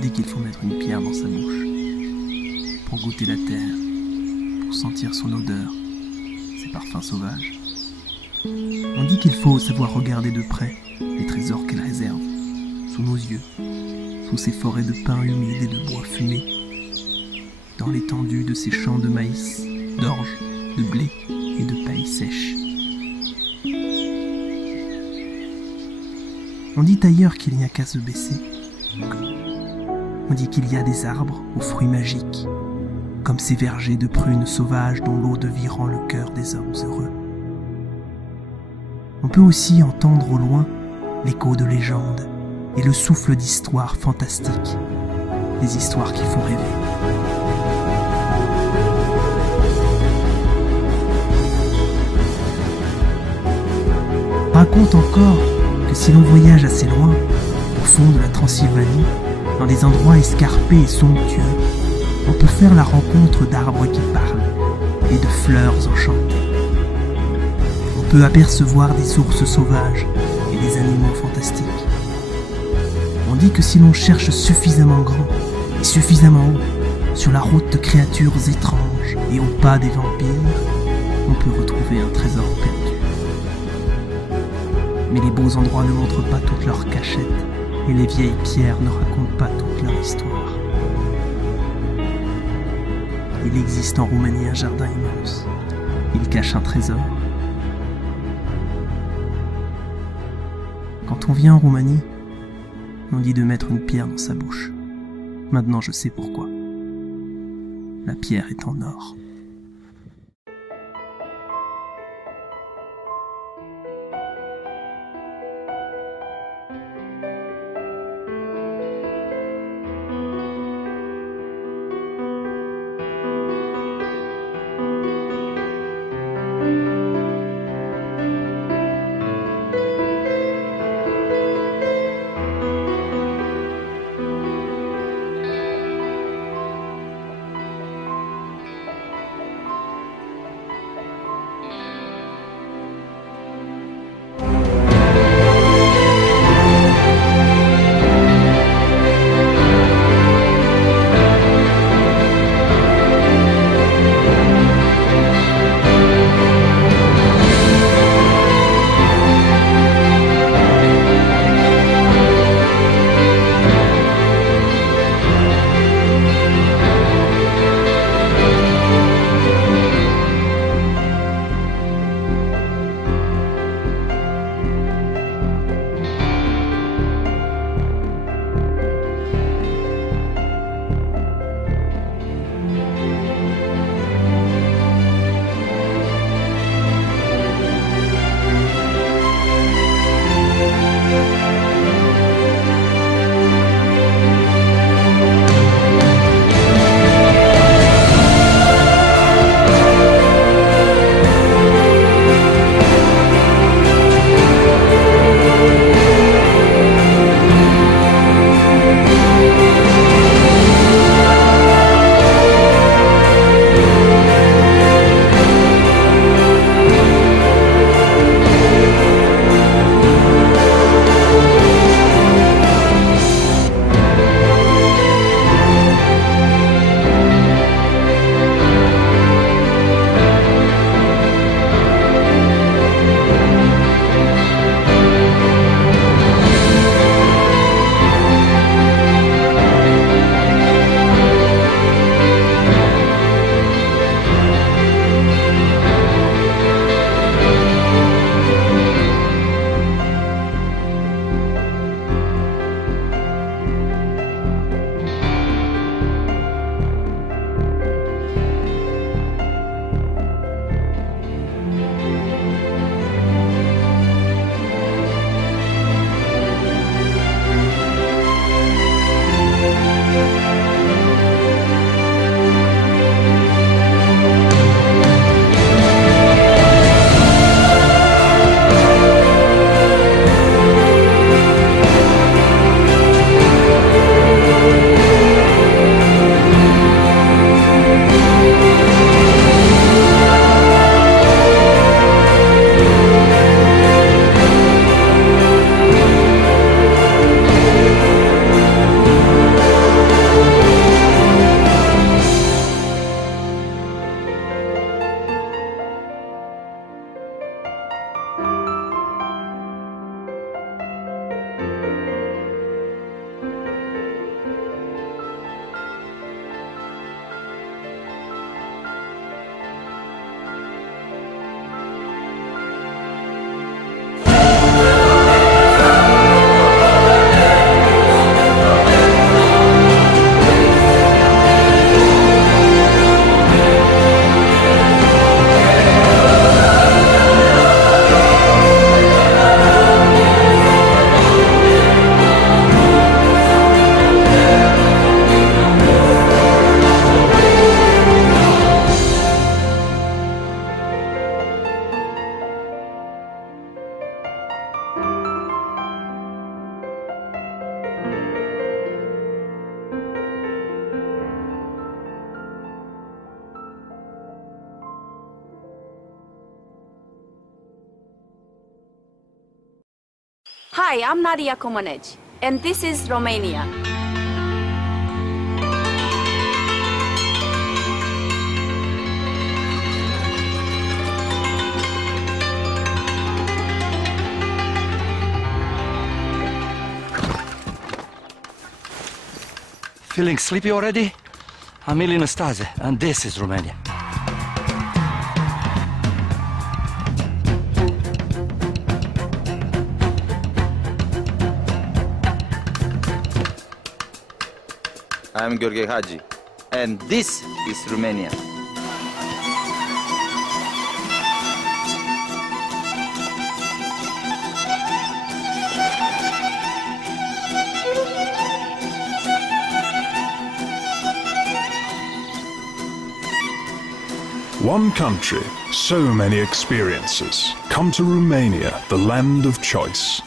dit qu'il faut mettre une pierre dans sa bouche, pour goûter la terre, pour sentir son odeur, ses parfums sauvages. On dit qu'il faut savoir regarder de près les trésors qu'elle réserve, sous nos yeux, sous ces forêts de pins humides et de bois fumés, dans l'étendue de ces champs de maïs, d'orge, de blé et de paille sèche. On dit ailleurs qu'il n'y a qu'à se baisser. On dit qu'il y a des arbres aux fruits magiques, comme ces vergers de prunes sauvages dont l'eau de vie rend le cœur des hommes heureux. On peut aussi entendre au loin l'écho de légendes et le souffle d'histoires fantastiques, des histoires qui font rêver. On raconte encore que si l'on voyage assez loin, au fond de la Transylvanie, dans des endroits escarpés et somptueux, on peut faire la rencontre d'arbres qui parlent et de fleurs enchantées. On peut apercevoir des ours sauvages et des animaux fantastiques. On dit que si l'on cherche suffisamment grand et suffisamment haut sur la route de créatures étranges et au pas des vampires, on peut retrouver un trésor perdu. Mais les beaux endroits ne montrent pas toutes leurs cachettes et les vieilles pierres ne racontent pas toute leur histoire. Il existe en Roumanie un jardin immense. Il cache un trésor. Quand on vient en Roumanie, on dit de mettre une pierre dans sa bouche. Maintenant je sais pourquoi. La pierre est en or. Hi, I'm Nadia Comaneci, and this is Romania. Feeling sleepy already? I'm Ilie Năstase, and this is Romania. I'm Gheorghe Hagi, and this is Romania. One country, so many experiences. Come to Romania, the land of choice.